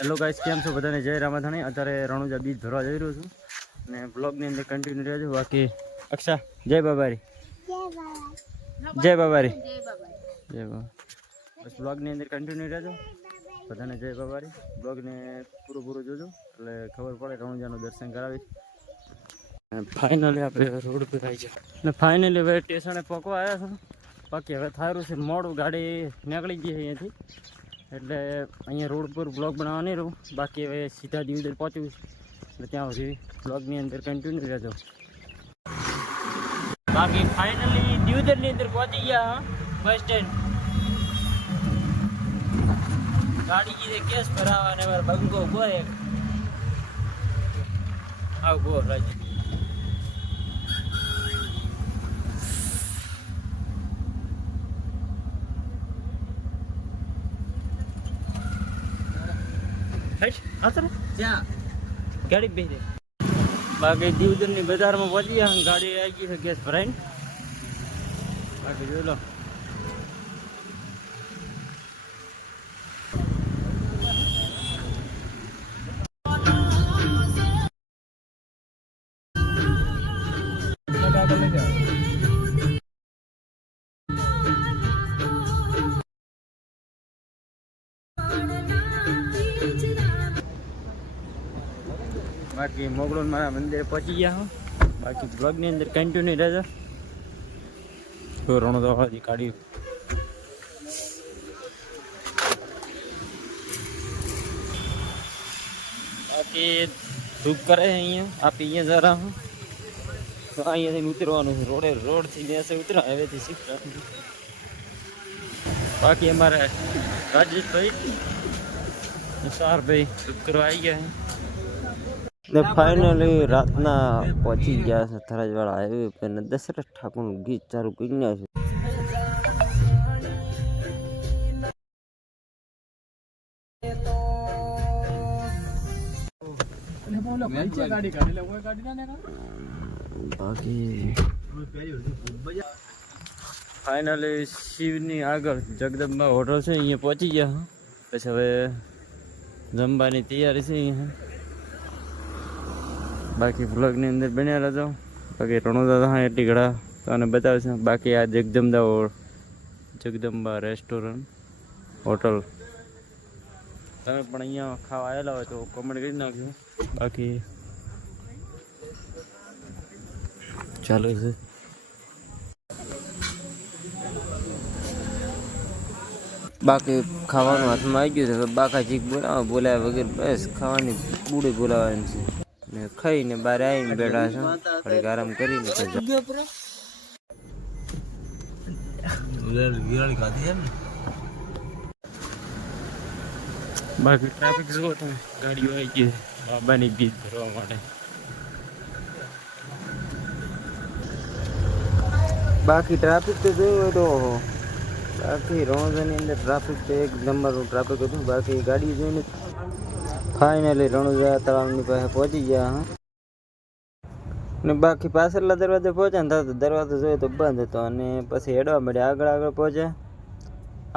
Hello guys કેમ છો બધાને? જય રામાધાણી. અત્યારે રણુજા બીજ ભરવા જઈ રહ્યો છું અને બ્લોગની અંદર કન્ટિન્યુ રહેજો બાકી અક્ષા, જય બાબારી. જય બાબારી. જય બાબા બસ બ્લોગની અંદર કન્ટિન્યુ રહેજો. બધાને જય બાબારી. બ્લોગને પૂરું પૂરું જોજો. એટલે ખબર પડે રણુજાનું દર્શન કરાવી ફાઇનલી આપણે રોડ પર આવી જાય અને ફાઇનલી હવે સ્ટેશને પકવા આવ્યા છું. બાકી હવે થારું છે. મોડું ગાડી નીકળી ગઈ અહીંયાથી. એટલે અહીંયા રોડ પર બ્લોગ બનાવવા નહીં રહું. બાકી હવે સીધા દિવદર પહોંચ્યું એટલે ત્યાં સુધી બ્લોગની અંદર કન્ટિન્યુ રહેજો. બાકી ફાઇનલી દિવદરની અંદર પહોંચી ગયા બસ સ્ટેન્ડ ગાડી કીધે કેસ ભરાવા ને ઊભો એક આવ ગો રાજી. ગાડી બે દે બાકી દીવદરની બજારમાં પહોંચી ગયા ગાડી આવી ગઈ છે ગેસ ભરાઈને. બાકી જોઈ લો. બાકી મોગલોન મારા મંદિરે પહોંચી ગયા હું. બાકી બ્લોગની અંદર કન્ટિન્યુ રહેજો. તો રણો દવાથી કાઢી બાકી ધૂપ કરે અહીંયા. આપી અહીંયા જરા હું. તો અહીંયાથી ઉતરવાનું છે. રોડે રોડથી ત્યાં ઉતરા, હવેથી શીખતા. બાકી અમારે રાજેશભાઈ સારભાઈ ધૂપ કરવા આવી ગયા ને ફાઇનલી રાતના પહોંચી ગયા છે થરાજવાળા હાઈવે પર ને દશરથ ઠાકોરનું ગીત ચાલુ કરી નાખ્યું ફાઇનલી શિવની આગળ જગદંબા હોટલ છે, અહીંયા પહોંચી ગયા. પછી હવે જમવાની તૈયારી છે, અહીંયા બાકી બ્લોગની અંદર બન્યા રહેજો. બાકી રણોદા હા એટલી ઘડા તમને બતાવે છે. બાકી આ જગદંબા જગદંબા રેસ્ટોરન્ટ હોટલ તમે પણ અહીંયા ખાવા આવેલા હોય તો કોમેન્ટ કરી નાખજો. બાકી ચાલુ છે. બાકી ખાવાનું હાથમાં આવી ગયું છે. બાકા ચીક બોલાવા બોલાવ્યા વગર બસ ખાવાની બુડે બોલાવવાની છે. ને ખાઈને બહાર આવીને બેઠા છો. થોડીક આરામ કરીને બાકી ટ્રાફિક જુઓ તમે ગાડીઓ આવી ગઈ બાબાની બીજ ભરવા માટે. બાકી ટ્રાફિક તો જોયું તો બાકી રણોજાની અંદર ટ્રાફિક તો એક નંબરનું ટ્રાફિક હતું બાકી ગાડી જોઈને ફાઇનલી રણુજા તળાવની પાસે પહોંચી ગયા, હા. ને બાકી પાછળના દરવાજે પહોંચ્યા ને તો દરવાજો જોયો તો બંધ હતો અને પછી હેડવા મળ્યા. આગળ આગળ પહોંચ્યા.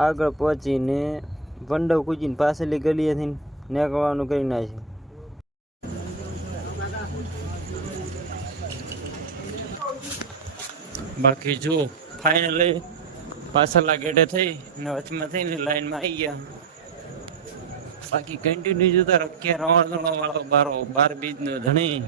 આગળ પહોંચીને વંડવ કૂદીને પાછળની ગલીએથી નીકળવાનું કરી નાખ્યું. બાકી જો ફાઇનલી પાછળના ગેટે થઈ ને વચમાં થઈને લાઈનમાં આવી ગયા. બાકી કન્ટિન્યુ જોતા રખ્યા ધણો વાળો બારો, બાર બીજનો ધણી.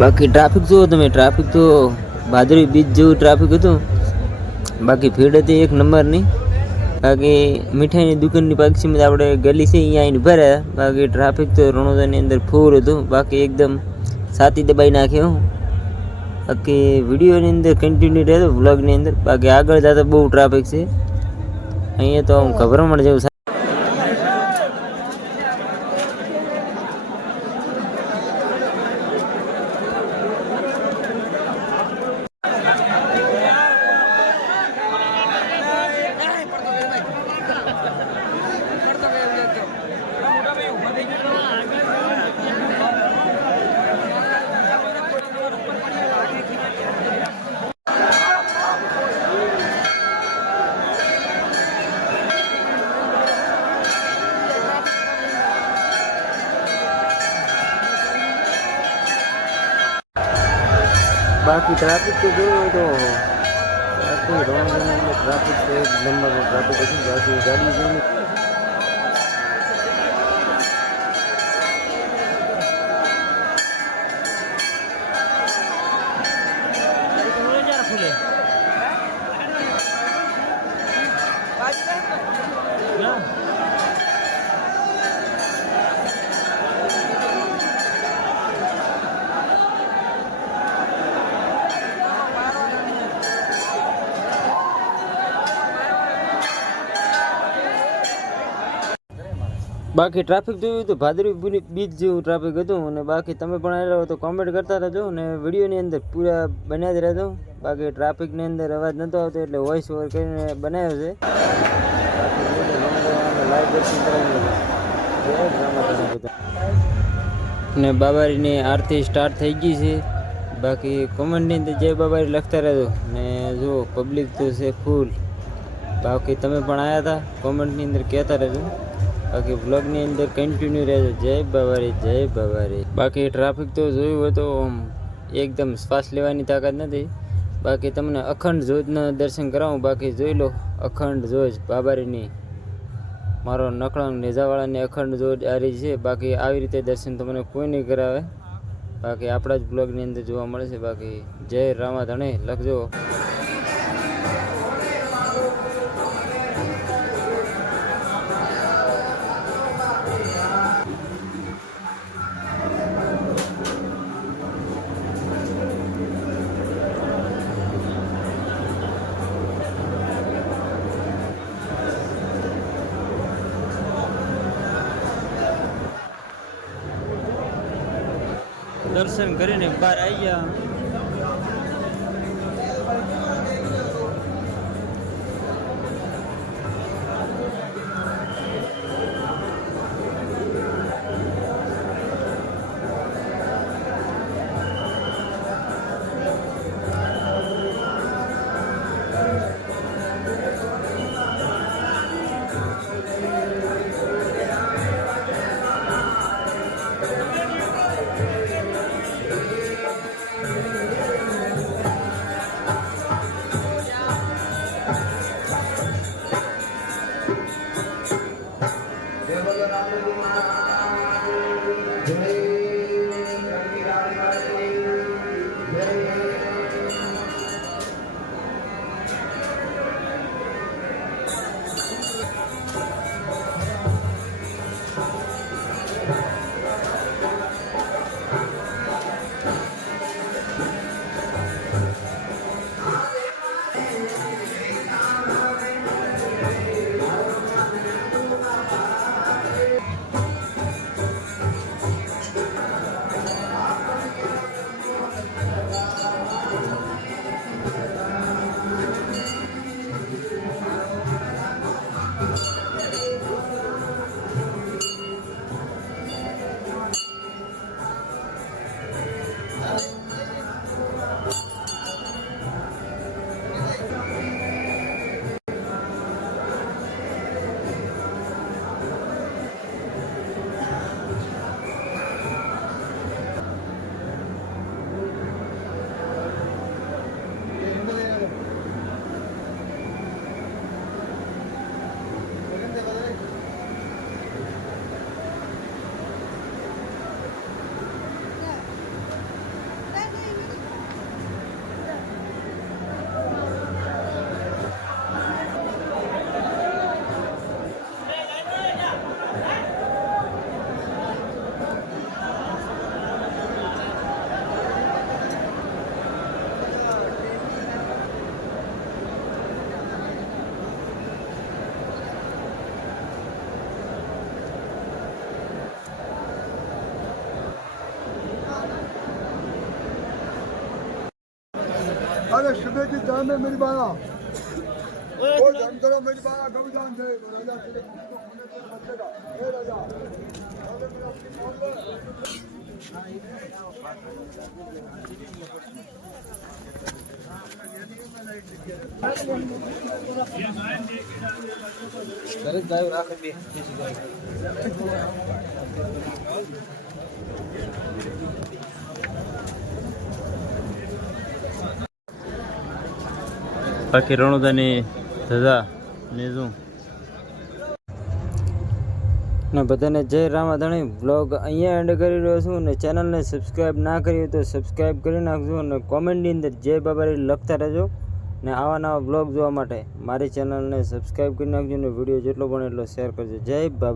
બાકી ટ્રાફિક જુઓ તમે ટ્રાફિક તો ભાદરી બીચ જેવું ટ્રાફિક હતું. બાકી ભીડ હતી એક નંબરની. બાકી મીઠાઈની દુકાનની પાક્ષીમાં આપણે ગલી છે અહીંયા આવીને ભર્યા બાકી ટ્રાફિક તો રણોદરની અંદર ફૂલ હતું. બાકી એકદમ સાતી દબાઈ નાખ્યો બાકી વિડીયોની અંદર કન્ટિન્યુ રહેતો વ્લોગની અંદર. બાકી આગળ જતા બહુ ટ્રાફિક છે. અહીંયા તો આમ ગભરામણ જેવું બાકી ટ્રાફિક તો જોયું તો ટ્રાફિક રોડ ટ્રાફિક છે એક નંબર ટ્રાફિક હતી બાકી ગાડી જોઈને બાકી ટ્રાફિક જોયું તો ભાદરવી બીચ જેવું ટ્રાફિક હતું અને બાકી તમે પણ આવ્યા તો કોમેન્ટ કરતા રહેજો અને વિડીયોની અંદર પૂરા બન્યા જ રહેજો. બાકી ટ્રાફિકની અંદર અવાજ નહોતો આવતો એટલે વોઇસ ઓવર કરીને બનાવ્યો છે. લાઈવ દર્શન કરાવી જય રામાધણ બધા ને બાબારીની આરતી સ્ટાર્ટ થઈ ગઈ છે. બાકી કોમેન્ટની અંદર જય બાબારી લખતા રહેજો. ને જો પબ્લિક તો છે ફૂલ બાકી તમે પણ આવ્યા હતા કોમેન્ટની અંદર કહેતા રહેજો. બાકી વ્લોગની અંદર કન્ટિન્યુ રહેજો. જય બાબારી જય બાબારી બાકી ટ્રાફિક તો જોયું હોય તો એકદમ શ્વાસ લેવાની તાકાત નથી. બાકી તમને અખંડ જોજના દર્શન કરાવું. બાકી જોઈ લો, અખંડ જોજ બાબારીની. મારો નકળંગ નેજાવાળાની અખંડ જોજ આરી છે. બાકી આવી રીતે દર્શન તમને કોઈ નહીં કરાવે. બાકી આપણા જ બ્લોગની અંદર જોવા મળે છે. બાકી જય રામાધણે લખજો. દર્શન કરીને બહાર આવી ગયા day. अरे सुबह की टाइम है मेरी बाया वो जन करो मेरी बाया गौजान दे राजा सुबह की तो होने से बचेगा બાકી રણોદાની ધજા ને શું? બધાને જય રામાધણી. બ્લોગ અહીંયા એન્ડ કરી રહ્યો છું ને ચેનલને સબસ્ક્રાઈબ ના કરી તો સબસ્ક્રાઈબ કરી નાખજો અને કોમેન્ટની અંદર જય બાબારી લખતા રહેજો ને આવા નવા બ્લોગ જોવા માટે મારી ચેનલને સબસ્ક્રાઈબ કરી નાખજો અને વીડિયો જેટલો પણ એટલો શેર કરજો. જય બાબા.